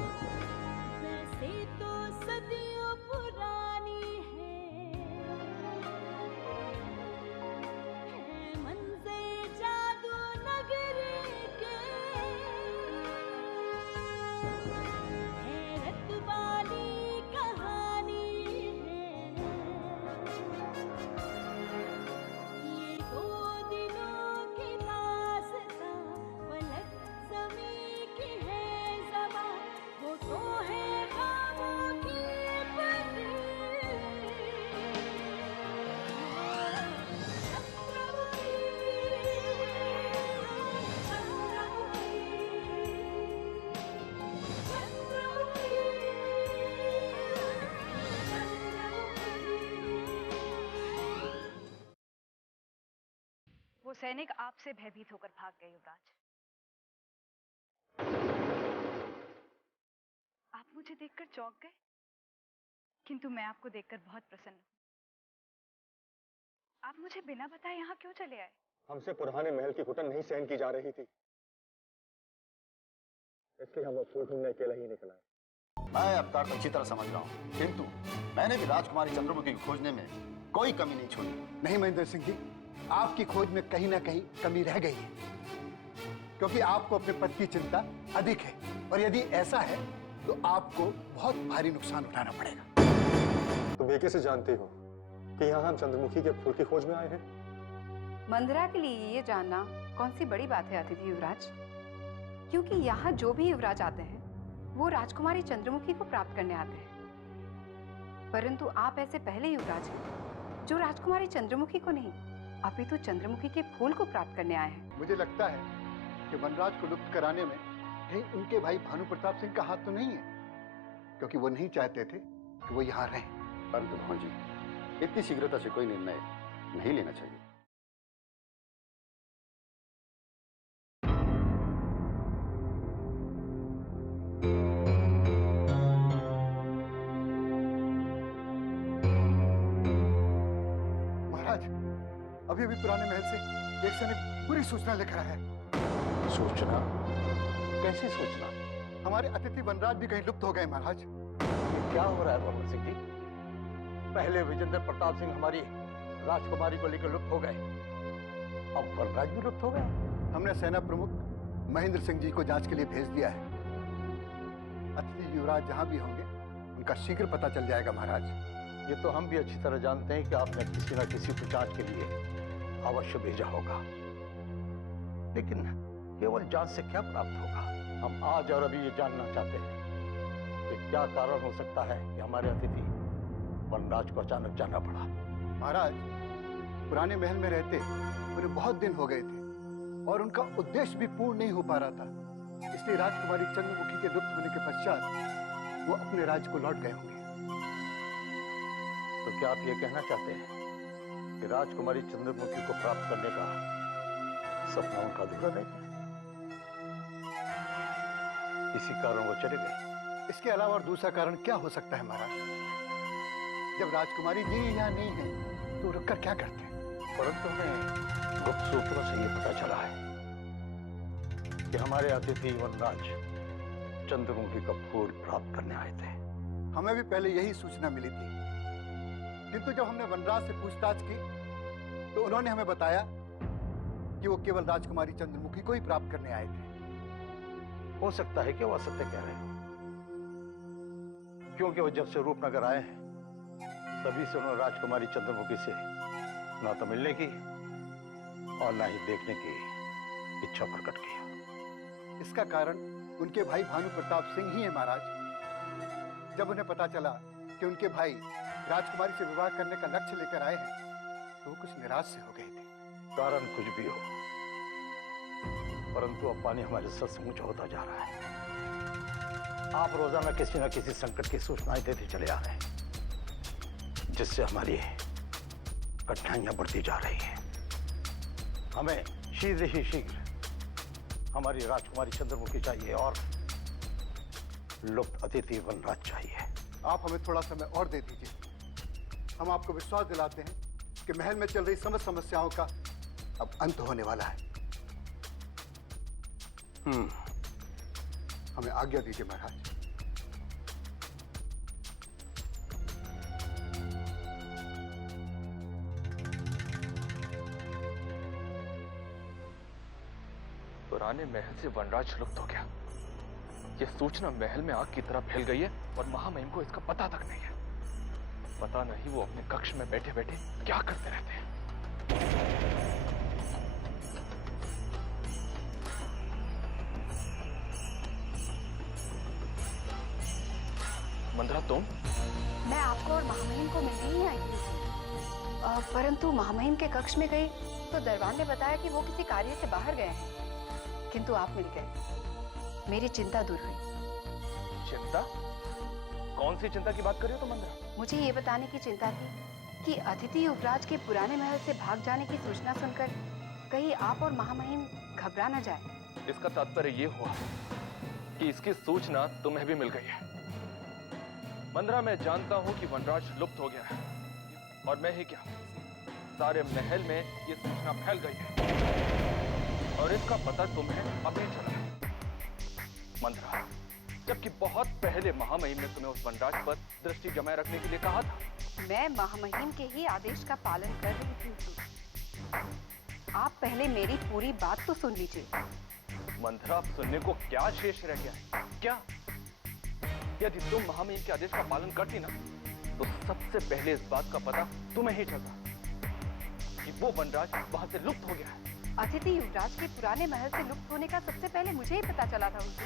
वैसे तो सदियों पुरानी है मंज़िल जादू नगरी के, हैरत वाली कहानी है। ये दो दिलों की दास्तां, फलक ज़मीं की है ज़बां, वो तो है ख्वाबों की बनी। वो सैनिक आपसे भयभीत होकर भाग गए युवराज। आप मुझे देखकर चौंक गए, किंतु मैं आपको देखकर बहुत प्रसन्न हूँ। आप मुझे बिना बताए यहाँ क्यों चले आए? हमसे पुराने महल की घुटन नहीं सहन की जा रही थी, इसलिए हम फूल ढूंढने अकेला ही निकल आए। मैं अवतार को अच्छी तरह समझ रहा हूँ, किंतु मैंने भी राजकुमारी चंद्रमुखी को खोजने में कोई कमी नहीं छोड़ी। नहीं महेंद्र सिंह जी, आपकी खोज में कहीं ना कहीं कमी रह गई है, क्योंकि आपको अपने पद की चिंता अधिक है, और यदि ऐसा है तो आपको बहुत भारी नुकसान उठाना पड़ेगा। तुम ये कैसे जानते हो कि यहाँ हम चंद्रमुखी के फूल की खोज में आए हैं? मंदरा के लिए ये जानना कौन सी बड़ी बात है अतिथि युवराज, क्योंकि यहाँ जो भी युवराज आते हैं वो राजकुमारी चंद्रमुखी को प्राप्त करने आते हैं, परंतु आप ऐसे पहले युवराज हैं जो राजकुमारी चंद्रमुखी को नहीं अपितु चंद्रमुखी के फूल को प्राप्त करने आए हैं। मुझे लगता है कि वनराज को लुप्त कराने में कहीं उनके भाई भानु प्रताप सिंह का हाथ तो नहीं है, क्योंकि वो नहीं चाहते थे कि वो यहाँ रहें। परंतु भांजी, इतनी शीघ्रता से कोई निर्णय नहीं लेना चाहिए। महाराज, अभी अभी पुराने महल से एक सैनिक बुरी सूचना लेकर आया है। सूचना? कैसी सूचना? हमारे अतिथि वनराज भी कहीं लुप्त हो गए महाराज। क्या हो रहा है भगवत सिंह जी? पहले विजेंद्र प्रताप सिंह हमारी राजकुमारी को लेकर लुप्त हो गए, अब वनराज भी लुप्त हो गए। हमने सेना प्रमुख महेंद्र सिंह जी को जांच के लिए भेज दिया है। अतिथि युवराज जहां भी होंगे उनका शीघ्र पता चल जाएगा महाराज। ये तो हम भी अच्छी तरह जानते हैं कि आपने किसी न किसी को जांच के लिए अवश्य भेजा होगा, लेकिन केवल जांच से क्या प्राप्त होगा? हम आज और अभी ये जानना चाहते हैं कि क्या कारण हो सकता है कि हमारे अतिथि वनराज को अचानक जाना पड़ा। महाराज, पुराने महल में रहते उन्हें बहुत दिन हो गए थे और उनका उद्देश्य भी पूर्ण नहीं हो पा रहा था, इसलिए राजकुमारी चंद्रमुखी के लुप्त होने के पश्चात वो अपने राज्य को लौट गए होंगे। तो क्या आप ये कहना चाहते हैं कि राजकुमारी चंद्रमुखी को प्राप्त करने का सपना उनका अधूरा रह गया, इसी कारण वो चले गए? इसके अलावा और दूसरा कारण क्या हो सकता है महाराज? जब राजकुमारी जी यहाँ नहीं है तो रुककर क्या करते हैं? परंतु हमें गुप्त सूत्रों से ये पता चला है कि हमारे अतिथि वनराज चंद्रमुखी का फूल प्राप्त करने आए थे। हमें भी पहले यही सूचना मिली थी, किंतु जब हमने वनराज से पूछताछ की तो उन्होंने हमें बताया कि वो केवल राजकुमारी चंद्रमुखी को ही प्राप्त करने आए थे। हो सकता है कि वो असत्य कह रहे हो, क्योंकि वो जब से रूपनगर आए हैं तभी से उन्होंने राजकुमारी चंद्रमुखी से ना तो मिलने की और ना ही देखने की इच्छा प्रकट की। इसका कारण उनके भाई भानु प्रताप सिंह ही है महाराज। जब उन्हें पता चला कि उनके भाई राजकुमारी से विवाह करने का लक्ष्य लेकर आए हैं तो वो कुछ निराश से हो गए थे। कारण कुछ भी हो, परंतु अब पानी हमारे सर से ऊंचा होता जा रहा है। आप रोजाना किसी न किसी संकट की सूचनाएं देते चले आ रहे हैं, जिससे हमारी कठिनाइयां बढ़ती जा रही हैं। हमें शीघ्र ही शीघ्र हमारी राजकुमारी चंद्रमुखी चाहिए और लुप्त अतिथि वनराज चाहिए। आप हमें थोड़ा समय और दे दीजिए। हम आपको विश्वास दिलाते हैं कि महल में चल रही समस्त समस्याओं का अब अंत होने वाला है। हमें आज्ञा दीजिए महाराज। पुराने महल से वनराज लुप्त हो गया। यह सूचना महल में आग की तरह फैल गई है और महामहिम को इसका पता तक नहीं है। पता नहीं वो अपने कक्ष में बैठे बैठे क्या करते रहते हैं। मंद्रा, तुम? मैं आपको और महामहिम को मिलने ही आई थी, परंतु महामहिम के कक्ष में गई तो दरबान ने बताया कि वो किसी कार्य से बाहर गए हैं, किंतु आप मिल गए। मेरी चिंता दूर हुई। चिंता? कौन सी चिंता की बात कर रही हो तुम मंद्रा? मुझे ये बताने की चिंता थी कि अतिथि युवराज के पुराने महल से भाग जाने की सूचना सुनकर कहीं आप और महामहिम घबरा न जाए। इसका तात्पर्य ये हुआ कि इसकी सूचना तुम्हें भी मिल गई है। मंद्रा, मैं जानता हूं कि वनराज लुप्त हो गया है और मैं ही क्या, सारे महल में ये सूचना फैल गई है और इसका पता तुम्हें अभी चला है। मंद्रा, जबकि बहुत पहले महामहिम ने तुम्हें उस वनराज पर दृष्टि जमाए रखने के लिए कहा था। मैं महामहिम के ही आदेश का पालन कर रही थी। आप पहले मेरी पूरी बात तो सुन लीजिए। मंद्रा, अब सुनने को क्या शेष रह गया है? क्या यदि तुम महामहिम के आदेश का पालन करती ना, तो सबसे पहले इस बात का पता तुम्हें ही चलता कि वो वनराज वहां से लुप्त हो गया है। अतिथि युवराज के पुराने महल से लुप्त होने का सबसे पहले मुझे ही पता चला था उसे।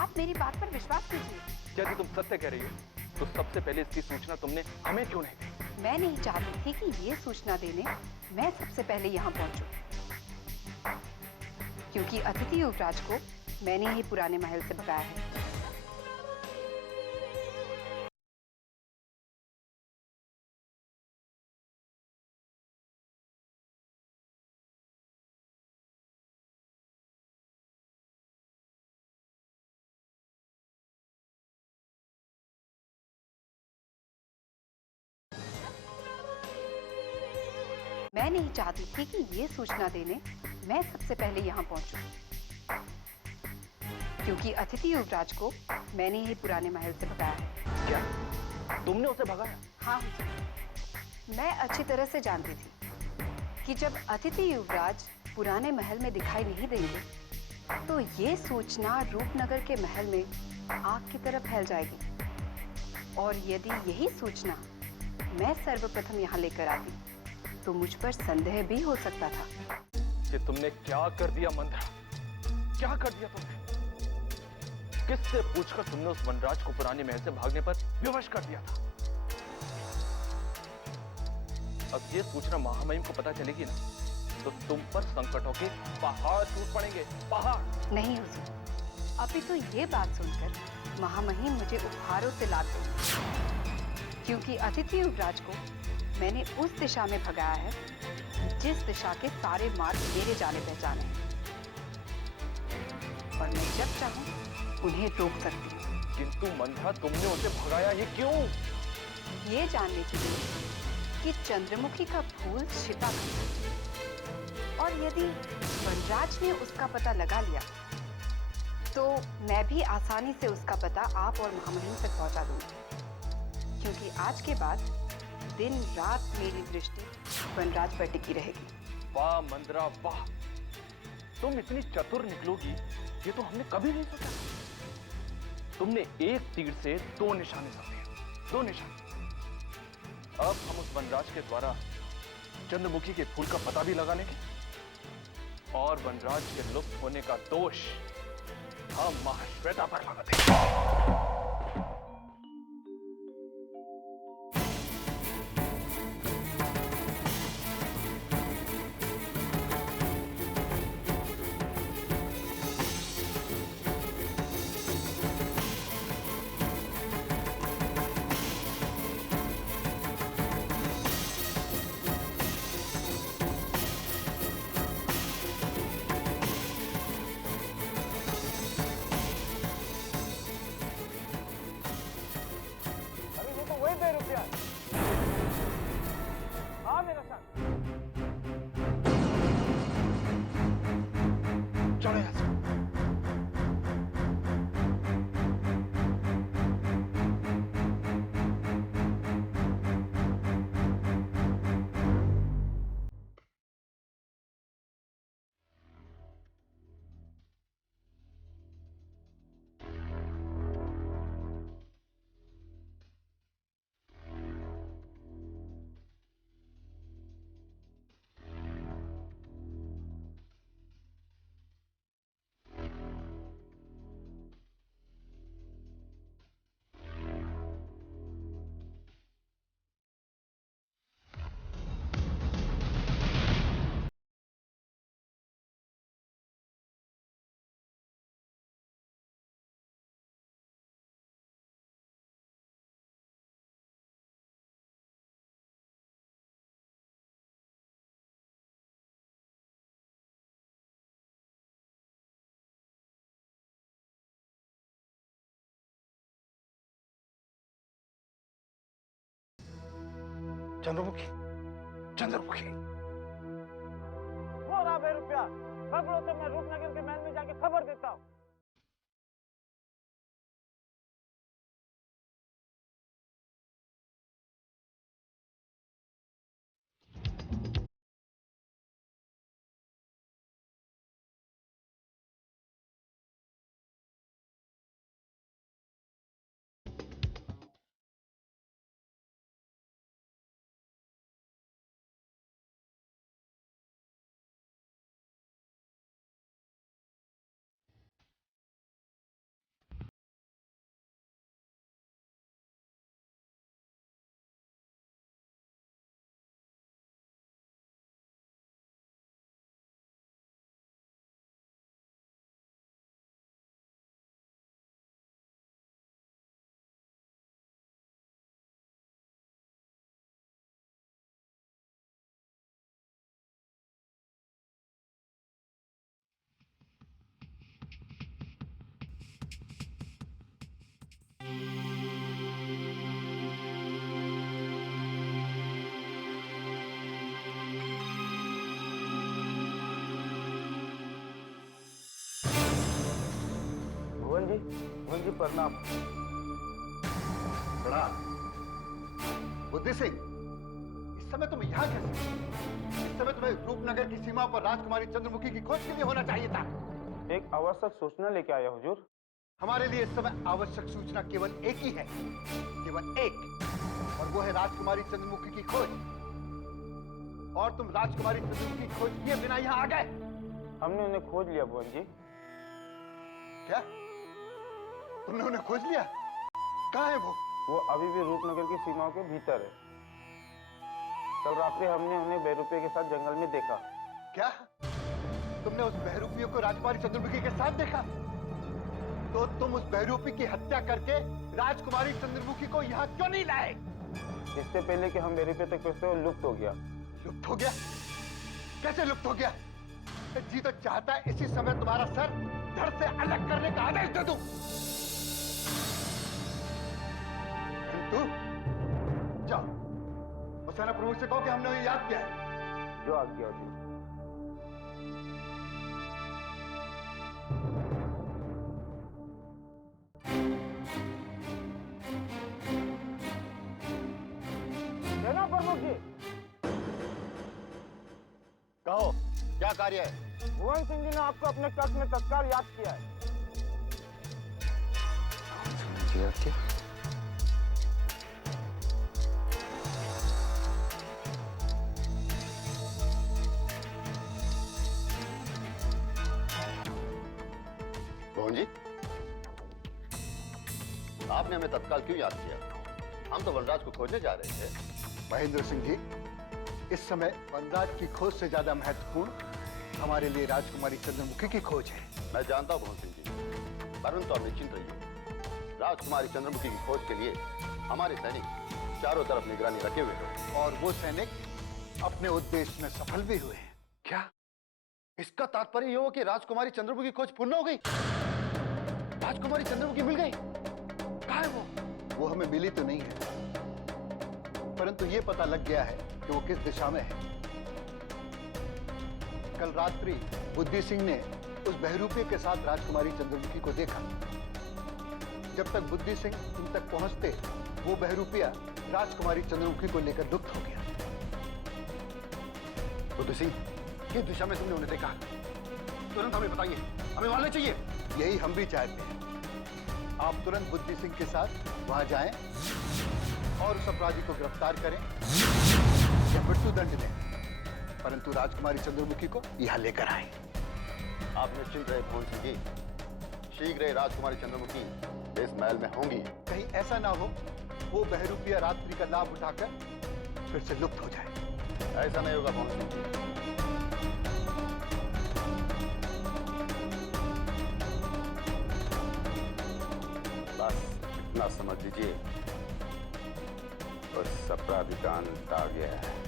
आप मेरी बात पर विश्वास कीजिए। यदि तुम सत्य कह रही हो, तो सबसे पहले इसकी सूचना तुमने हमें क्यों नहीं दी? मैं नहीं चाहती थी कि ये सूचना देने मैं सबसे पहले यहाँ पहुंचूं, क्योंकि अतिथि युवराज को मैंने ही पुराने महल से भगाया है। मैं नहीं चाहती थी कि ये सूचना देने मैं सबसे पहले यहाँ पहुंचूं, क्योंकि अतिथि युवराज को मैंने ही पुराने महल से भगाया है। क्या तुमने उसे भगाया? हाँ हुजूर, मैं अच्छी तरह से जानती थी कि जब अतिथि युवराज पुराने महल में दिखाई नहीं देंगे, तो ये सूचना रूपनगर के महल में आग की तरह फैल जाएगी। और यदि यही सूचना मैं सर्वप्रथम यहाँ लेकर आती, तो मुझ पर संदेह भी हो सकता था। कि तुमने क्या कर दिया मंद्रा? क्या कर दिया तुमने? किससे पूछकर तुमने उस वनराज को पुराने महल से भागने पर विवश कर दिया था? अब ये सूचना महामहिम को पता चलेगी ना, तो तुम पर संकटों के पहाड़ टूट पड़ेंगे, पहाड़। नहीं हुजूर, अभी तो ये बात सुनकर महामहिम मुझे उपहारों से लाद देंगे, क्योंकि अतिथि युवराज को मैंने उस दिशा में भगाया है जिस दिशा के सारे मार्ग मेरे जाने पहचाने हैं, और मैं जब चाहूं उन्हें रोक सकती हूँ। किंतु मंद्रा, तुमने उसे भगाया ये क्यों? ये जानने के लिए कि चंद्रमुखी का फूल छिपा था, और यदि वनराज ने उसका पता लगा लिया, तो मैं भी आसानी से उसका पता आप और महामहिम तक पहुंचा दूंगी, क्योंकि आज के बाद दिन रात मेरी दृष्टि वनराज पर टिकी रहेगी। वाह मंद्रा, वाह! तुम इतनी चतुर निकलोगी ये तो हमने कभी नहीं सोचा। तुमने एक तीर से दो निशाने साधे हैं, दो निशाने। अब हम उस वनराज के द्वारा चंद्रमुखी के फूल का पता भी लगा लेंगे, और वनराज के लुप्त होने का दोष हम महाश्वेता पर लगा देंगे। चंद्रमुखी, चंद्रमुखी। हो रहा 2 रुपया, पकड़ो तो मैं रूपनगर के महल में जाके खबर देता हूँ। भुवन जी प्रणाम। प्रणाम। बुद्धि सिंह, इस समय तुम यहाँ कैसे? इस समय तुम्हें रूपनगर की सीमा पर राजकुमारी चंद्रमुखी की खोज के लिए होना चाहिए था। एक आवश्यक सूचना लेके आया हुजूर। हमारे लिए इस समय आवश्यक सूचना केवल एक ही है, केवल एक, और वो है राजकुमारी चंद्रमुखी की खोज। और तुम राजकुमारी चंद्रमुखी की खोज किए बिना यहाँ आ गए। हमने उन्हें खोज लिया भुवन जी। क्या? तुमने उन्हें खोज लिया? कहाँ है वो? वो अभी भी रूपनगर की सीमाओं के भीतर है। कल रात्रि हमने उन्हें बहरूपिया के साथ जंगल में देखा। क्या? तुमने उस बहरूपियों को राजकुमारी चंद्रमुखी के साथ देखा? तो तुम उस बहरूपी की हत्या करके राजकुमारी चंद्रमुखी को यहाँ क्यों नहीं लाए? इससे पहले कि हम बहरूपिया तक पहुंचते वो लुप्त हो गया। लुप्त हो गया? कैसे लुप्त हो गया? जी तो चाहता है इसी समय तुम्हारा सर धड़ से अलग करने का आदेश दे दूं। किंतु जाओ, उस सेना प्रमुख से कहो कि हमने उन्हें याद किया है। जो आज्ञा हुजूर। सेना प्रमुख जी। कहो, क्या कार्य है? भुवन सिंह जी ने आपको अपने कक्ष में तत्काल याद किया है। क्या? मोहन जी, आपने हमें तत्काल क्यों याद किया? हम तो वनराज को खोजने जा रहे थे। महेंद्र सिंह जी, इस समय वनराज की खोज से ज्यादा महत्वपूर्ण हमारे लिए राजकुमारी चंद्रमुखी की खोज है। मैं जानता हूं मोहन सिंह जी, परंतु आप निश्चिंत रहिए। राजकुमारी चंद्रमुखी की खोज के लिए हमारे सैनिक चारों तरफ निगरानी रखे हुए हैं। और वो सैनिक अपने उद्देश्य में सफल भी हुए हैं। क्या? इसका तात्पर्य यह हो कि राजकुमारी चंद्रमुखी की खोज पूर्ण हो गई? राजकुमारी चंद्रमुखी मिल गई? कहाँ है वो? वो हमें मिली तो नहीं है, परंतु ये पता लग गया है कि वो किस दिशा में है। कल रात्रि बुद्धि सिंह ने उस बहरूपी के साथ राजकुमारी चंद्रमुखी को देखा। जब तक बुद्धि सिंह उन तक पहुंचते, वो बहरूपिया राजकुमारी चंद्रमुखी को लेकर लुप्त हो गया। बुद्धि सिंह, किस दिशा में तुमने उन्हें देखा? तुरंत हमें बताइए, हमें मालूम चाहिए। यही हम भी चाहते हैं। आप तुरंत बुद्धि सिंह के साथ वहां जाएं और उस अपराधी को गिरफ्तार करें या मृत्युदंड दें, परंतु राजकुमारी चंद्रमुखी को यहां लेकर आए। आप निश्चिंत रहे मोहन सिंह जी, शीघ्र ही राजकुमारी चंद्रमुखी इस महल में होंगी। कहीं ऐसा ना हो वो बहरूपिया रात्रि का लाभ उठाकर फिर से लुप्त हो जाए। ऐसा नहीं होगा मोहन सिंह जी। बस इतना समझ लीजिए, उस अपराधी का अंत आ गया है।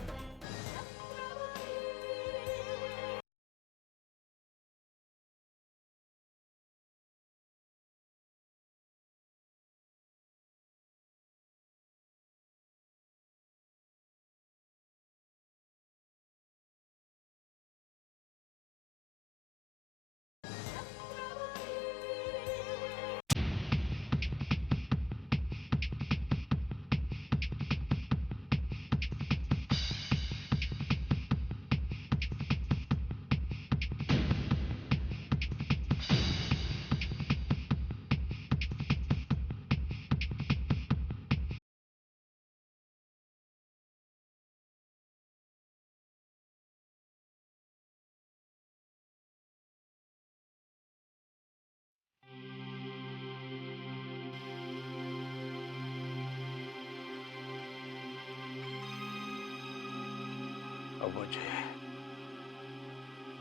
मुझे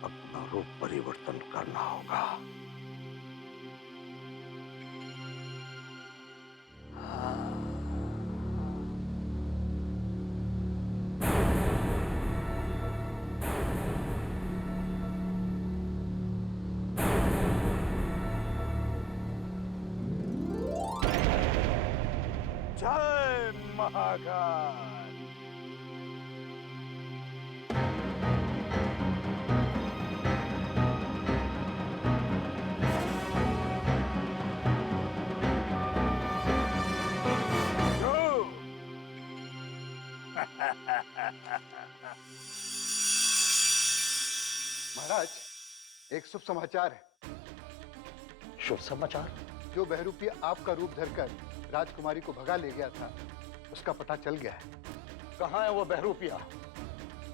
अपना रूप परिवर्तन करना होगा। जय महाकाल। महाराज, एक शुभ समाचार है। शुभ समाचार? जो बहरूपिया आपका रूप धरकर राजकुमारी को भगा ले गया था, उसका पता चल गया है। कहाँ है वो बहरूपिया?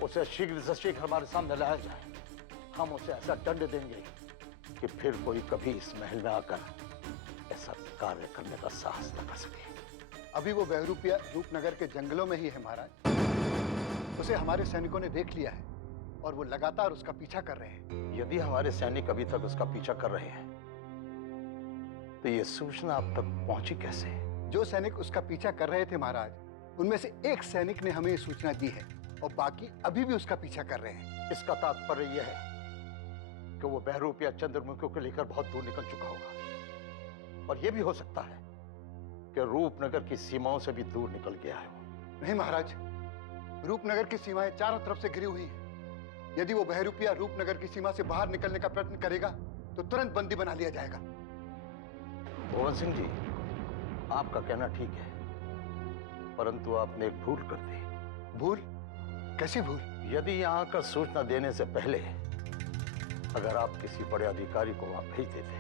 उसे शीघ्र से शीघ्र हमारे सामने लाया जाए। हम उसे ऐसा दंड देंगे कि फिर कोई कभी इस महल में आकर ऐसा कार्य करने का साहस न कर सके। अभी वो बहरूपिया रूपनगर के जंगलों में ही है महाराज। उसे हमारे सैनिकों ने देख लिया है और वो लगातार उसका पीछा कर रहे हैं। यदि हमारे सैनिक अभी तक उसका पीछा कर रहे हैं तो ये सूचना अब तक पहुंची कैसे? जो सैनिक उसका पीछा कर रहे थे महाराज, उनमें से एक सैनिक ने हमें ये सूचना दी है और बाकी अभी भी उसका पीछा कर रहे हैं। इसका तात्पर्य यह है कि वो बहरूपिया चंद्रमुखी को लेकर बहुत दूर निकल चुका होगा और यह भी हो सकता है कि रूपनगर की सीमाओं से भी दूर निकल गया है। नहीं महाराज, रूपनगर की सीमाएं चारों तरफ से घिरी हुई हैं। यदि वो बहरूपिया रूपनगर की सीमा से बाहर निकलने का प्रयत्न करेगा तो तुरंत बंदी बना लिया जाएगा। भुवन सिंह जी, आपका कहना ठीक है, परंतु आपने एक भूल कर दी। भूल? कैसी भूल? यदि यहाँ का सूचना देने से पहले अगर आप किसी बड़े अधिकारी को वहां भेज देते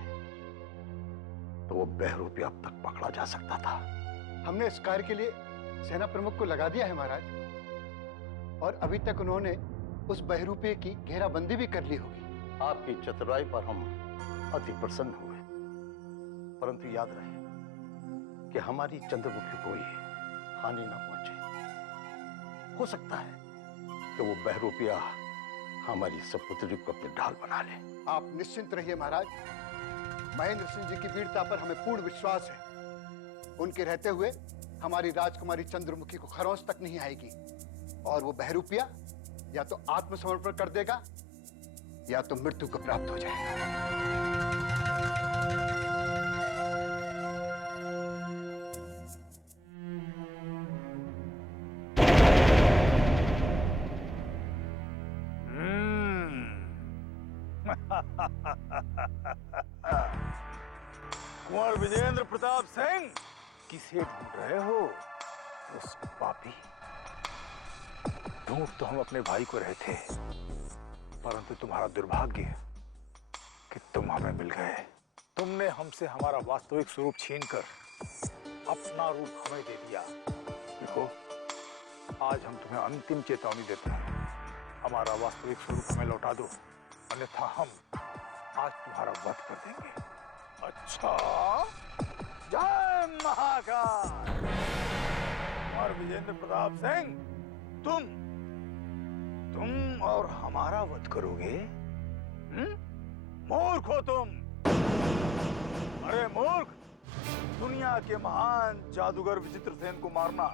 तो वो बहरूपिया अब तक पकड़ा जा सकता था। हमने इस कार्य के लिए सेना प्रमुख को लगा दिया है महाराज, और अभी तक उन्होंने उस बहरूपिये की घेराबंदी भी कर ली होगी। आपकी चतुराई पर हम अति प्रसन्न हुए, परंतु याद रहे कि हमारी चंद्रमुखी को हानि न पहुंचे। हो सकता है कि वो बहरूपिया हमारी सपुत्री को अपने ढाल बना ले। आप निश्चिंत रहिए महाराज, महेंद्र सिंह जी की वीरता पर हमें पूर्ण विश्वास है। उनके रहते हुए हमारी राजकुमारी चंद्रमुखी को खरोंच तक नहीं आएगी और वो बहरूपिया या तो आत्मसमर्पण कर देगा या तो मृत्यु को प्राप्त हो जाएगा। कुंवर विजेंद्र प्रताप सिंह, किसे ढूंढ रहे हो? उस पापी। ढूंढ तो हम अपने भाई को रहे थे, परंतु तुम्हारा दुर्भाग्य कि तुम हमें मिल गए। तुमने हमसे हमारा वास्तविक स्वरूप छीनकर अपना रूप हमें दे दिया। देखो, आज हम तुम्हें अंतिम चेतावनी देते हैं, हमारा वास्तविक स्वरूप हमें लौटा दो, अन्यथा हम आज तुम्हारा वध कर देंगे। अच्छा, जय महाकाल। और विजेंद्र प्रताप सिंह, तुम और हमारा वध करोगे? मूर्ख हो तुम। अरे मूर्ख, दुनिया के महान जादूगर विचित्रसेन को मारना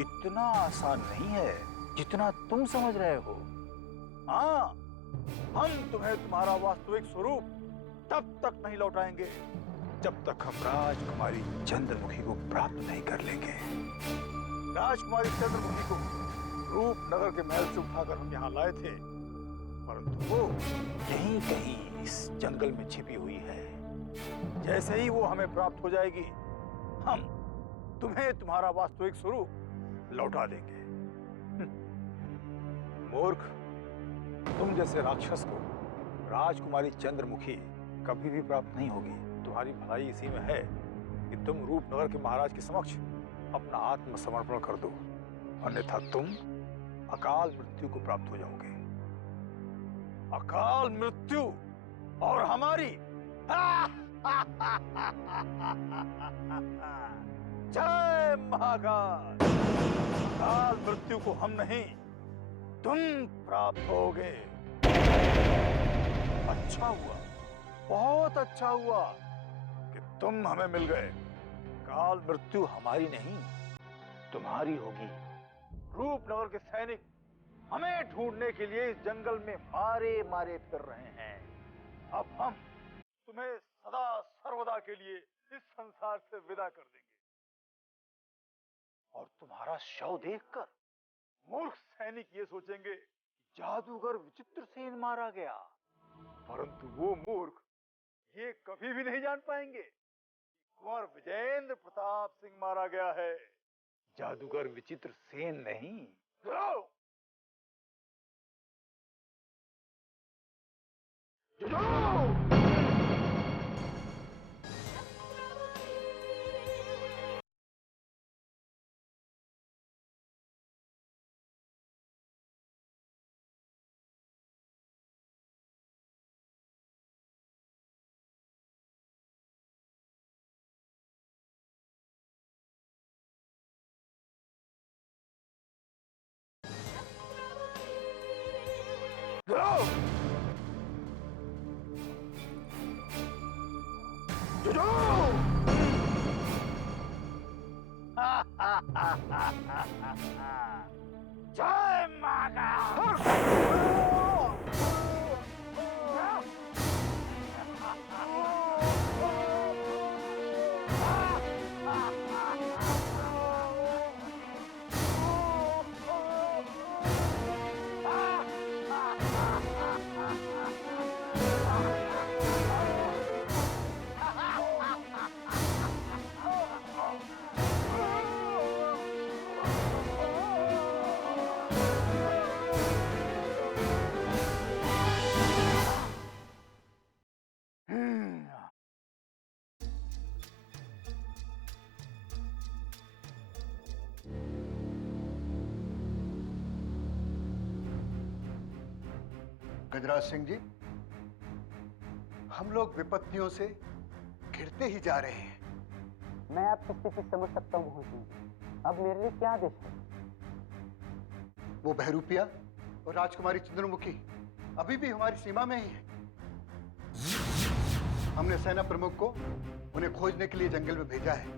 इतना आसान नहीं है जितना तुम समझ रहे हो। हाँ, हम तुम्हें तुम्हारा वास्तविक स्वरूप तब तक नहीं लौटाएंगे जब तक हम राजकुमारी चंद्रमुखी को प्राप्त नहीं कर लेंगे। राजकुमारी चंद्रमुखी को रूपनगर के महल से उठाकर हम यहाँ लाए थे, परंतु वो यहीं कहीं इस जंगल में छिपी हुई है। जैसे ही वो हमें प्राप्त हो जाएगी, हम तुम्हें तुम्हारा वास्तविक स्वरूप लौटा देंगे। मूर्ख, तुम जैसे राक्षस को राजकुमारी चंद्रमुखी कभी भी प्राप्त नहीं होगी। तुम्हारी भलाई इसी में है कि तुम रूपनगर के महाराज के समक्ष अपना आत्मसमर्पण कर दो, अन्यथा तुम अकाल मृत्यु को प्राप्त हो जाओगे। अकाल मृत्यु और हमारी जय महाकाल। अकाल मृत्यु को हम नहीं, तुम प्राप्त होगे। अच्छा हुआ, बहुत अच्छा हुआ कि तुम हमें मिल गए। काल मृत्यु हमारी नहीं, तुम्हारी होगी। रूपनगर के सैनिक हमें ढूंढने के लिए इस जंगल में मारे मारे फिर रहे हैं। अब हम तुम्हें सदा सर्वदा के लिए इस संसार से विदा कर देंगे। और तुम्हारा शव देखकर मूर्ख सैनिक ये सोचेंगे कि जादूगर विचित्रसेन मारा गया, परंतु वो मूर्ख ये कभी भी नहीं जान पाएंगे कि कुंवर विजयेंद्र प्रताप सिंह मारा गया है, जादूगर विचित्रसेन नहीं। जाओ। जाओ। जाओ। जाओ। जय माता। गजराज सिंह जी, हम लोग विपत्तियों से घिरते ही जा रहे हैं। मैं आपकी स्थिति समझ सकता हूँ मोहन सिंह। अब मेरे लिए क्या आदेश है? वो बहरूपिया और राजकुमारी चंद्रमुखी अभी भी हमारी सीमा में ही है। हमने सेना प्रमुख को उन्हें खोजने के लिए जंगल में भेजा है।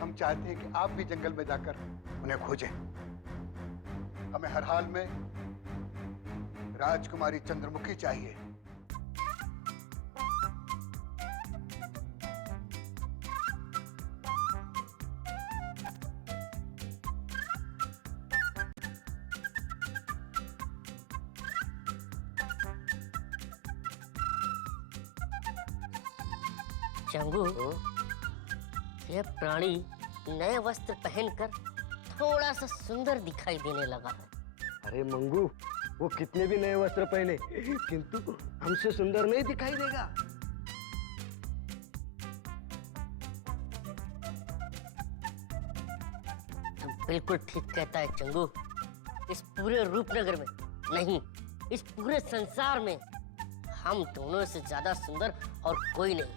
हम चाहते हैं कि आप भी जंगल में जाकर उन्हें खोजें। हमें हर हाल में राजकुमारी चंद्रमुखी चाहिए। चंगू, यह प्राणी नए वस्त्र पहनकर थोड़ा सा सुंदर दिखाई देने लगा है। अरे मंगू, वो कितने भी नए वस्त्र पहने किंतु हमसे सुंदर नहीं दिखाई देगा। तुम बिल्कुल ठीक कहता है चंगू। इस पूरे रूपनगर में नहीं, इस पूरे संसार में हम दोनों से ज्यादा सुंदर और कोई नहीं।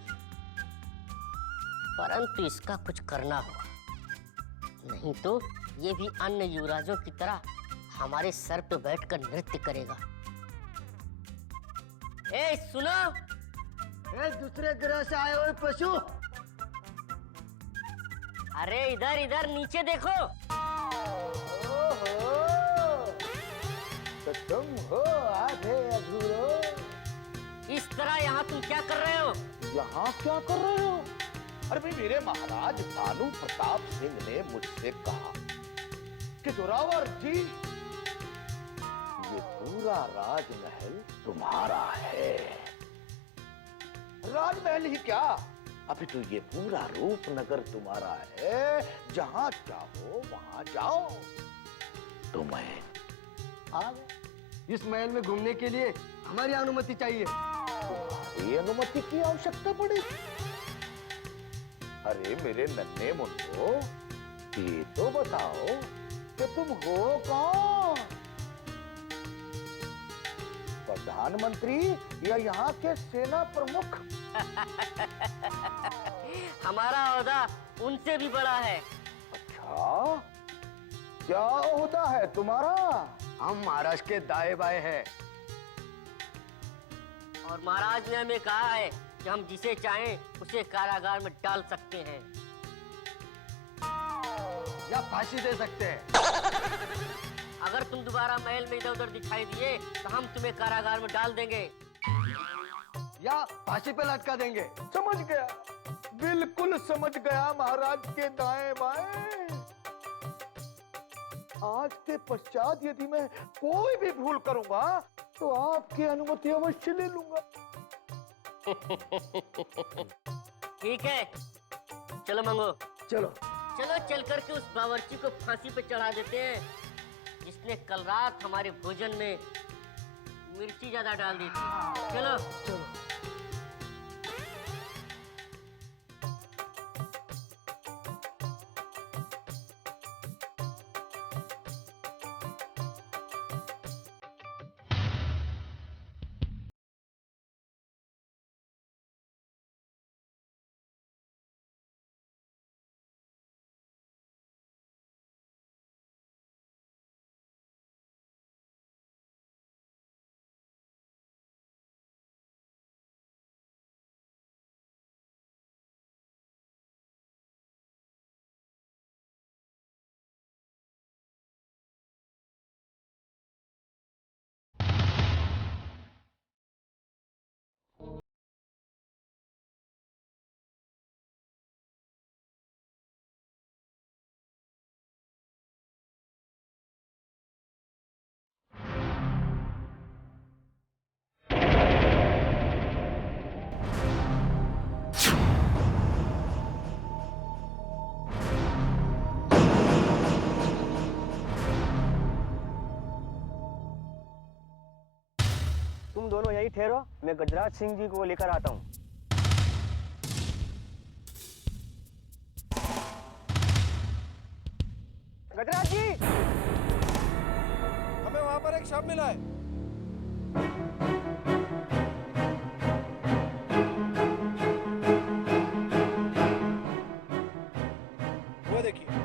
परंतु इसका कुछ करना होगा, नहीं तो ये भी अन्य युवराजों की तरह हमारे सर पे बैठकर नृत्य करेगा। ए सुनो, दूसरे ग्रह से आए हुए पशु, अरे इधर इधर नीचे देखो। ओहो, तो तुम हो आधे अधूरो। इस तरह यहाँ तुम क्या कर रहे हो? यहाँ क्या कर रहे हो? अरे भाई, मेरे महाराज भानु प्रताप सिंह ने मुझसे कहा कि जोरावर जी, ये पूरा राजमहल तुम्हारा है। राजमहल ही क्या, अभी तो ये पूरा रूपनगर तुम्हारा है। जहां चाहो वहां जाओ। तुम्हें आ गए। इस महल में घूमने के लिए हमारी अनुमति चाहिए। तुम्हारी अनुमति की आवश्यकता पड़ी? अरे मेरे नन्हे मुन्नो, ये तो बताओ कि तुम हो कौन? प्रधानमंत्री या यहाँ के सेना प्रमुख? हमारा ओहदा उनसे भी बड़ा है। अच्छा, क्या ओहदा है तुम्हारा? हम महाराज के दाएं बाएं हैं। और महाराज ने हमें कहा है कि हम जिसे चाहें उसे कारागार में डाल सकते हैं या फांसी दे सकते हैं। अगर तुम दोबारा महल में इधर उधर दिखाई दिए तो हम तुम्हें कारागार में डाल देंगे या फांसी पे लटका देंगे। समझ गया, बिल्कुल समझ गया महाराज के दाएं बाएं। आज के पश्चात यदि मैं कोई भी भूल करूंगा तो आपकी अनुमति अवश्य ले लूंगा। ठीक है, चलो मंगो। चलो चलो चल करके उस बावर्ची को फांसी पे चढ़ा देते हैं जिसने कल रात हमारे भोजन में मिर्ची ज्यादा डाल दी थी। चलो चलो। तुम दोनों यहीं ठहरो, मैं गजराज सिंह जी को लेकर आता हूँ। गजराज जी, हमें वहां पर एक शव मिला है। वो देखिए।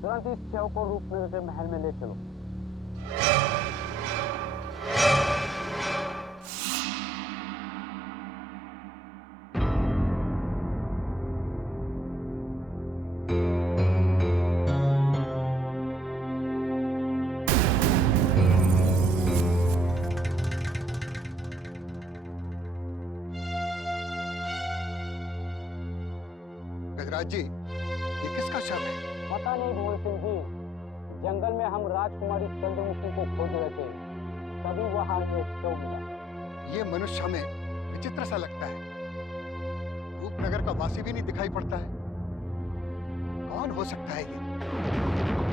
तुरंत इस शव को रूपनगर के महल में ले चलो। गजराज जी, ये किसका शव है? पता नहीं भोल सिंह जी, जंगल में हम राजकुमारी चंद्रमुखी को खोज रहे थे, तभी वहां एक शव मिला। ये मनुष्य हमें विचित्र सा लगता है। रूपनगर का वासी भी नहीं दिखाई पड़ता है। कौन हो सकता है ये?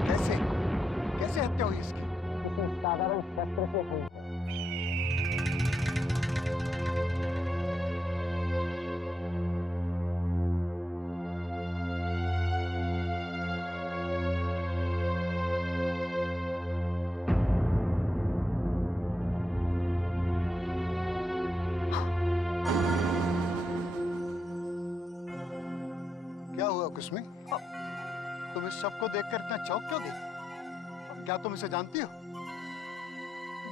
कैसे कैसे हत्या हुई इसकी? किसी साधारण शस्त्र से हुई है। क्या हुआ कुसमी? तुम इस शव को देखकर इतना चौंक क्यों गई? क्या तुम इसे जानती हो?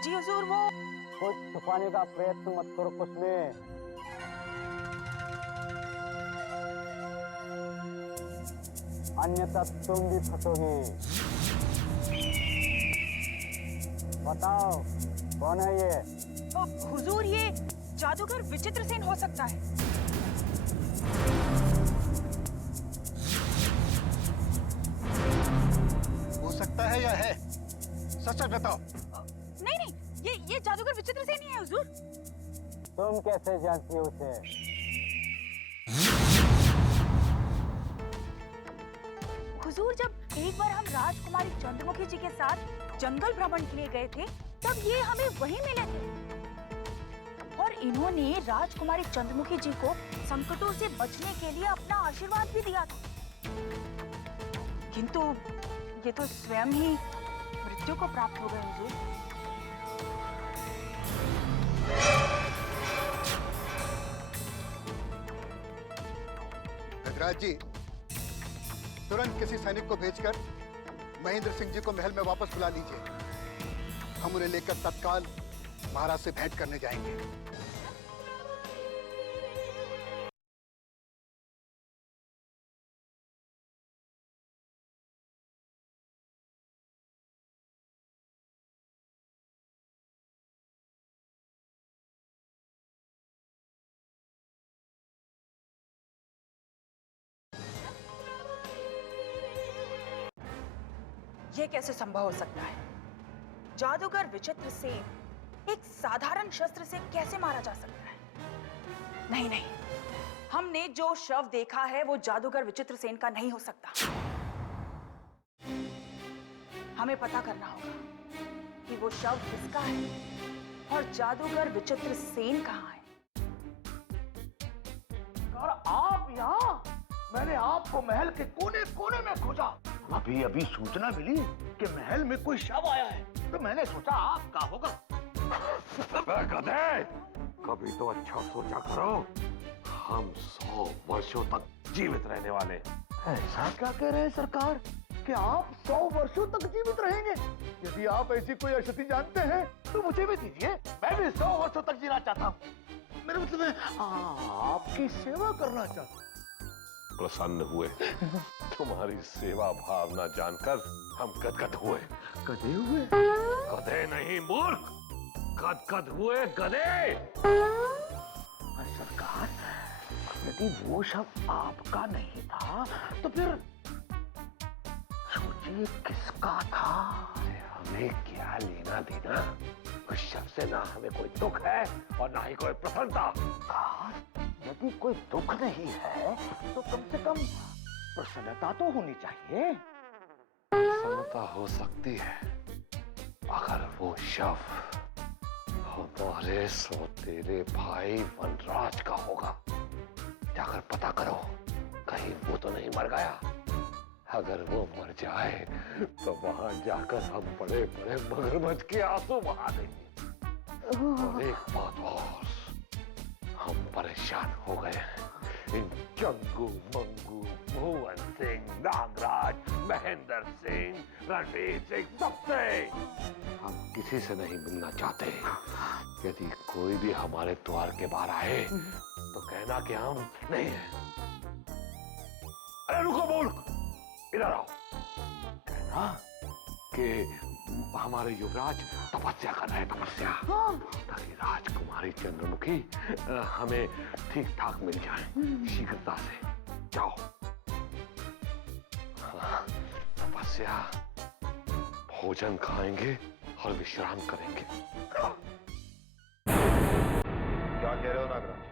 जी हुजूर, वो कुछ छुपाने का प्रयत्न मत करो कुसमी। अन्यथा तुम भी फंसोगी। बताओ कौन है ये? हुजूर, ये जादूगर विचित्र सेन हो सकता है। हो सकता है या है? सच सच बताओ। नहीं नहीं, ये जादूगर विचित्र सेन ही है हुजूर। तुम कैसे जानती हो उसे? हुजूर, जब एक बार हम राजकुमारी चंद्रमुखी जी के साथ जंगल भ्रमण के लिए गए थे, तब ये हमें वहीं मिले थे और इन्होंने राजकुमारी चंद्रमुखी जी को संकटों से बचने के लिए अपना आशीर्वाद भी दिया था। किंतु ये तो स्वयं ही मृत्यु को प्राप्त हो गए हुजूर। युवराज जी, तुरंत किसी सैनिक को भेजकर महेंद्र सिंह जी को महल में वापस बुला लीजिए। हम उन्हें लेकर तत्काल महाराज से भेंट करने जाएंगे। ये कैसे संभव हो सकता है? जादूगर विचित्र सेन एक साधारण शस्त्र से कैसे मारा जा सकता है? नहीं नहीं, हमने जो शव देखा है वो जादूगर विचित्र सेन का नहीं हो सकता। हमें पता करना होगा कि वो शव किसका है और जादूगर विचित्र सेन कहाँ है। और आप यहाँ? मैंने आपको महल के कोने कोने में खोजा। अभी अभी सूचना मिली कि महल में कोई शव आया है, तो मैंने सोचा आपका होगा। गधे, कभी तो अच्छा सोचा करो। हम 100 वर्षों तक जीवित रहने वाले। ऐसा क्या कह रहे हैं सरकार कि आप 100 वर्षों तक जीवित रहेंगे? यदि आप ऐसी कोई औषधि जानते हैं तो मुझे भी दीजिए, मैं भी 100 वर्षों तक जीना चाहता हूँ। मेरा मतलब है आपकी सेवा करना चाहता हूँ। प्रसन्न हुए तुम्हारी सेवा भावना जानकर हम गदगद हुए। गधे हुए? गधे नहीं मूर्ख, गदगद हुए गधे। सरकार, यदि वो शव आपका नहीं था तो फिर सोचिए किसका था? हमें क्या लेना देना उस शव से? ना हमें कोई दुख है और ना ही कोई प्रसन्नता। यदि कोई दुख नहीं है तो कम से कम प्रसन्नता तो होनी चाहिए। प्रसन्नता हो सकती है अगर वो शव हमारे सौतेले भाई वनराज का होगा। जाकर पता करो कहीं वो तो नहीं मर गया। अगर वो मर जाए तो वहां जाकर हम बड़े बड़े मगरमच्छ के आंसू बहा देंगे। और एक बात और, हम परेशान हो गए हैं इन चंगू मंगू, भुवन सिंह, नागराज, महेंद्र सिंह, रणवीर सिंह सबसे। हम किसी से नहीं मिलना चाहते। यदि कोई भी हमारे द्वार के बाहर आए तो कहना कि हम नहीं हैं। अरे रुको मूर्ख, इधर आओ। कहना कि हमारे युवराज तपस्या कर रहे हैं, तपस्या, ताकि राजकुमारी चंद्रमुखी हमें ठीक ठाक मिल जाए शीघ्रता से। जाओ। तपस्या, भोजन खाएंगे और विश्राम करेंगे। क्या कह रहे हो नागराज?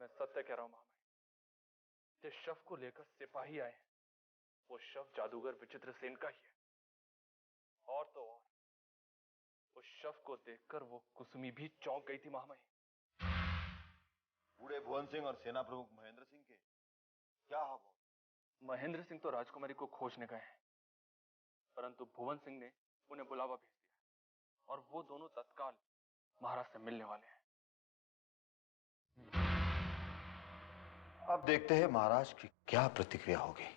मैं सत्य कह रहा हूं महामहिम। जिस शव को लेकर सिपाही आए हैं वो शव जादूगर विचित्र सेन का ही है। और तो और उस शव को देखकर वो कुसुमी भी चौंक गई थी महामहिम। बूढ़े भुवन सिंह और सेना प्रमुख महेंद्र सिंह के क्या हाल? महेंद्र सिंह तो राजकुमारी को खोजने गए हैं, परंतु भुवन सिंह ने उन्हें बुलावा भेज दिया और वो दोनों तत्काल महाराज से मिलने वाले हैं। अब देखते हैं महाराज की क्या प्रतिक्रिया होगी।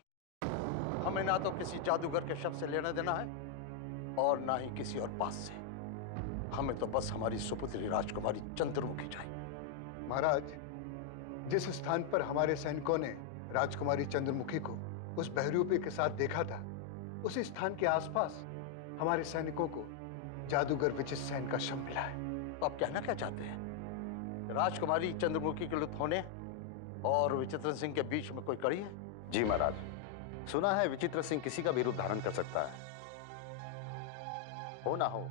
हमें ना तो किसी जादूगर के शव से लेना देना है और ना ही किसी और पास से। हमें तो बस हमारी सुपुत्री राजकुमारी चंद्रमुखी चाहिए। महाराज, जिस स्थान पर हमारे सैनिकों ने राजकुमारी चंद्रमुखी को उस बहरूपी के साथ देखा था, उसी स्थान के आसपास हमारे सैनिकों को जादूगर विचित्र सेन का शव मिला है। तो आप कहना क्या चाहते हैं? राजकुमारी चंद्रमुखी के लुप्त होने और विचित्र सिंह के बीच में कोई कड़ी है? जी महाराज, सुना है विचित्र सिंह किसी का भी रूप धारण कर सकता है। हो ना हो,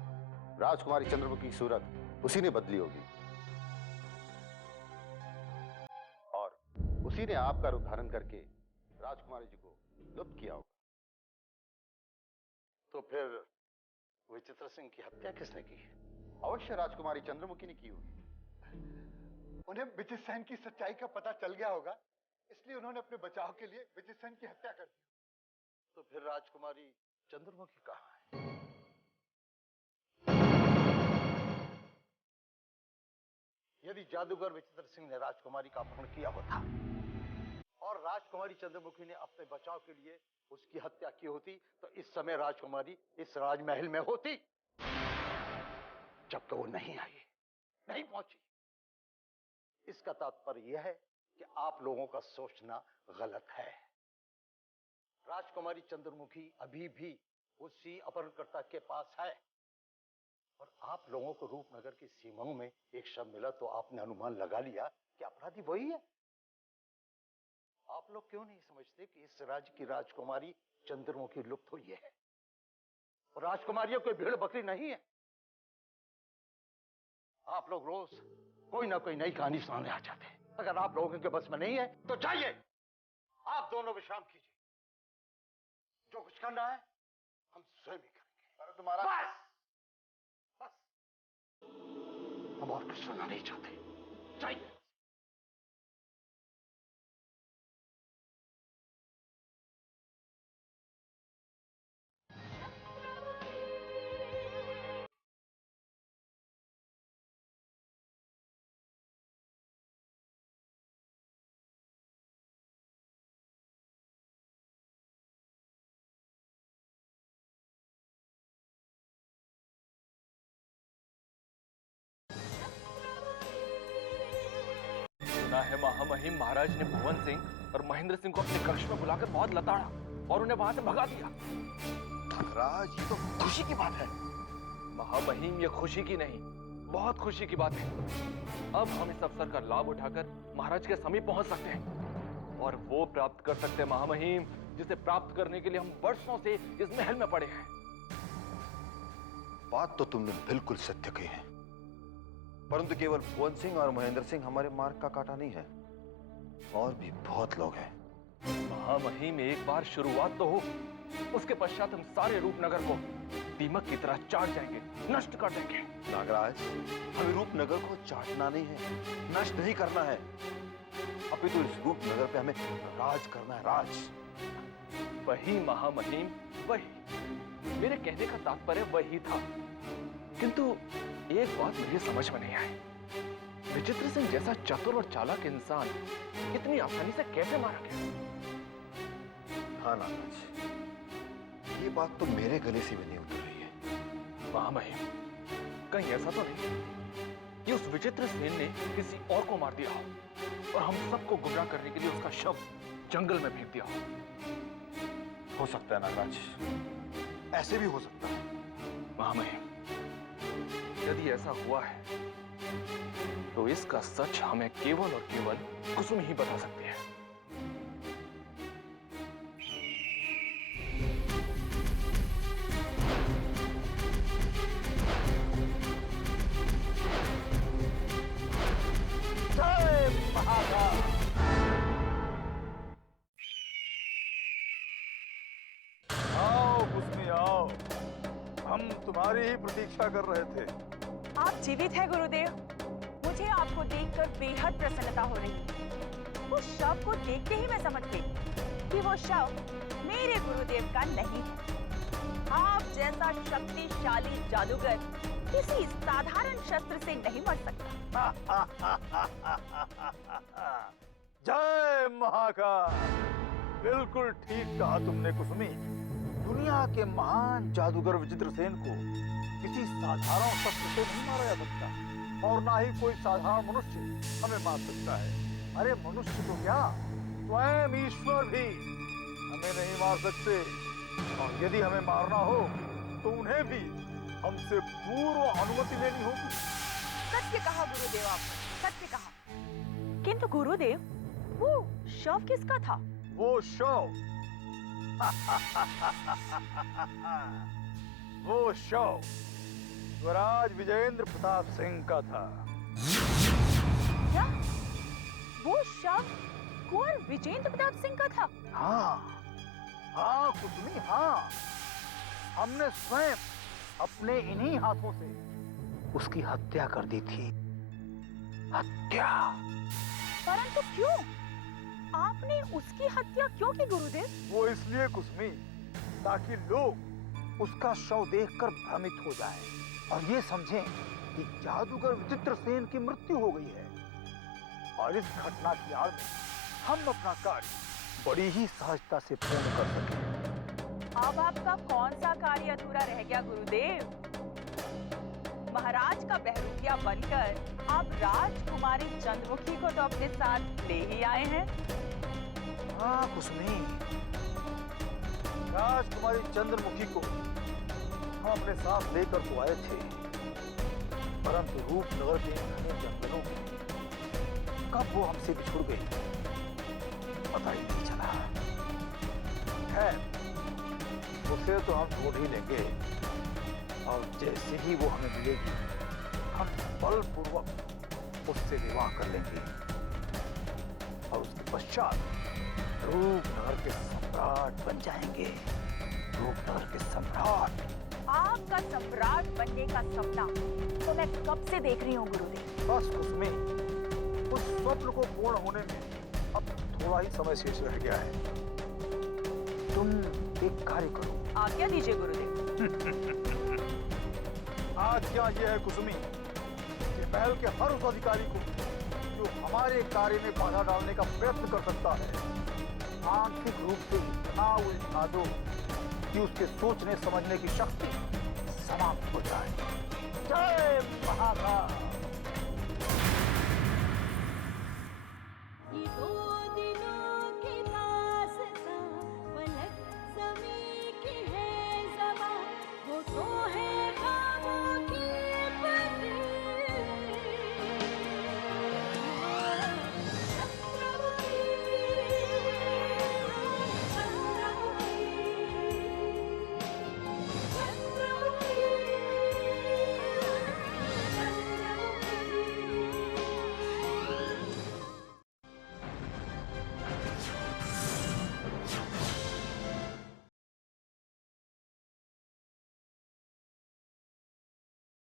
राजकुमारी चंद्रमुखी की सूरत उसी ने बदली होगी और उसी ने आपका रूप धारण करके राजकुमारी जी को लुप्त किया होगा। तो फिर विचित्र सिंह की हत्या किसने की? अवश्य राजकुमारी चंद्रमुखी ने की होगी। उन्हें विचित्र सेन की सच्चाई का पता चल गया होगा, इसलिए उन्होंने अपने बचाव के लिए विचित्र सेन की हत्या कर दी। तो फिर राजकुमारी चंद्रमुखी कहाँ है? यदि जादूगर विचित्र सिंह ने राजकुमारी का अपहरण किया होता और राजकुमारी चंद्रमुखी ने अपने बचाव के लिए उसकी हत्या की होती तो इस समय राजकुमारी इस राजमहल में होती। जब तो वो नहीं आई, नहीं पहुंची। इसका तात्पर्य यह है कि आप लोगों का सोचना गलत है। राजकुमारी चंद्रमुखी अभी भी उसी अपहरणकर्ता के पास है और आप लोगों को रूपनगर की सीमाओं में एक शव मिला तो आपने अनुमान लगा लिया कि अपराधी वही है। आप लोग क्यों नहीं समझते कि इस राज्य की राजकुमारी चंद्रमुखी लुप्त हुई है और राजकुमारियों कोई भेड़ बकरी नहीं है। आप लोग रोज कोई ना कोई नई कहानी सुनाने आ जाते हैं। अगर आप लोगों के बस में नहीं है तो जाइए, आप दोनों विश्राम कीजिए। जो कुछ करना है हम स्वयं ही करेंगे। पर तुम्हारा बस बस, हम और कुछ सुनना नहीं चाहते। जाइए। सुना है महामहिम महाराज ने भुवन सिंह और महेंद्र सिंह को अपने कक्ष में बुलाकर बहुत लताड़ा और उन्हें वहां से भगा दिया। धनराज, ये तो खुशी की बात है। महामहिम, ये खुशी की नहीं, बहुत खुशी की बात है। अब हम इस अवसर का लाभ उठाकर महाराज के समीप पहुंच सकते हैं और वो प्राप्त कर सकते हैं महामहिम जिसे प्राप्त करने के लिए हम वर्षों से इस महल में पड़े हैं। बात तो तुमने बिल्कुल सत्य कही है, परंतु केवल भुवन सिंह और महेंद्र सिंह हमारे मार्ग का कांटा नहीं है, और भी बहुत लोग हैं। महामहिम, एक बार शुरुआत तो हो, उसके पश्चात हम सारे रूपनगर को दीमक की तरह चाट जाएंगे, नष्ट कर देंगे। नागराज, हमें रूपनगर को चाटना नहीं है, नष्ट नहीं करना है, अभी तो इस रूपनगर पे हमें राज करना है, राज। वही महामहिम, वही मेरे कहने का तात्पर्य वही था। किंतु एक बात मुझे समझ में नहीं आई, विचित्र सिंह जैसा चतुर और चालाक इंसान इतनी आसानी से कैसे मारा गया? हाँ नागराज, ये बात तो मेरे गले से भी नहीं उतर रही है। महामहिम, कहीं ऐसा तो नहीं कि उस विचित्र सेन ने किसी और को मार दिया हो और हम सबको गुमराह करने के लिए उसका शव जंगल में फेंक दिया हो सकता है नागराज, ऐसे भी हो सकता है। महामहिम, यदि ऐसा हुआ है तो इसका सच हमें केवल और केवल कुसुम ही बता सकती है। जय महाकाल। आओ कुसुमी, आओ, हम तुम्हारी ही प्रतीक्षा कर रहे थे। आप जीवित हैं गुरुदेव। मुझे आपको देखकर बेहद प्रसन्नता हो रही है। उस शव को देखते ही मैं समझ गई कि वो शव मेरे गुरुदेव का नहीं है। आप जैसा शक्तिशाली जादूगर किसी साधारण शस्त्र से नहीं मर सकता। जय महाकाल। बिल्कुल ठीक कहा तुमने कुसुमी। दुनिया के महान जादूगर विचित्रसेन को किसी साधारण शस्त्र से नहीं मारा जा सकता और ना ही कोई साधारण मनुष्य हमें मार सकता है। अरे मनुष्य तो क्या, स्वयं ईश्वर भी हमें नहीं मार सकते, और यदि हमें मारना हो तो उन्हें भी हमसे पूर्व अनुमति लेनी होगी। सत्य कहा गुरुदेव, आपने सत्य कहा। किंतु गुरुदेव, वो शव किसका था? वो शव वो शव स्वराज विजयेंद्र प्रताप सिंह का था। क्या? वो शव कुंवर विजयेंद्र प्रताप सिंह का था? हाँ हाँ कुसुमी, हाँ, हमने स्वयं अपने इन्हीं हाथों से उसकी हत्या कर दी थी। हत्या। परंतु क्यों? आपने उसकी हत्या क्यों की गुरुदेव? वो इसलिए कुसुमी, ताकि लोग उसका शव देखकर भ्रमित हो जाएं और ये समझें कि जादूगर विचित्रसेन की मृत्यु हो गई है। और इस घटना की आड़ में हम अपना कार्य बड़ी ही सहजता से पूर्ण कर सकें। अब आपका कौन सा कार्य अधूरा रह गया गुरुदेव? महाराज का बहरूपिया बनकर आप राजकुमारी चंद्रमुखी को तो अपने साथ ले ही आए हैं। हाँ कुसुमी, राजकुमारी चंद्रमुखी को हम अपने साथ लेकर तो आए थे, परंतु रूपनगर के घने जंगलों में कब वो हमसे बिछुड़ गई पता ही नहीं चला। खैर, उसे तो हम ढूंढ ही लेंगे और जैसे ही वो हमें मिलेगी हम बलपूर्वक उससे विवाह कर लेंगे और उसके पश्चात रूपनगर के सम्राट बन जाएंगे। रूपनगर के सम्राट। आपका सम्राट बनने का सपना तो मैं कब से देख रही हूँ गुरुदेव। बस उसमें उस स्वप्न को पूर्ण होने में अब थोड़ा ही समय शेष रह गया है। तुम एक कार्य करो। आज्ञा दीजिए गुरुदेव। आज्ञा यह है कुसुमी कि महल के हर उस अधिकारी को जो हमारे कार्य में बाधा डालने का प्रयत्न कर सकता है, आंतरिक रूप से इतना उलझा दो कि उसके सोचने समझने की शक्ति समाप्त हो जाए। जय महाकाल।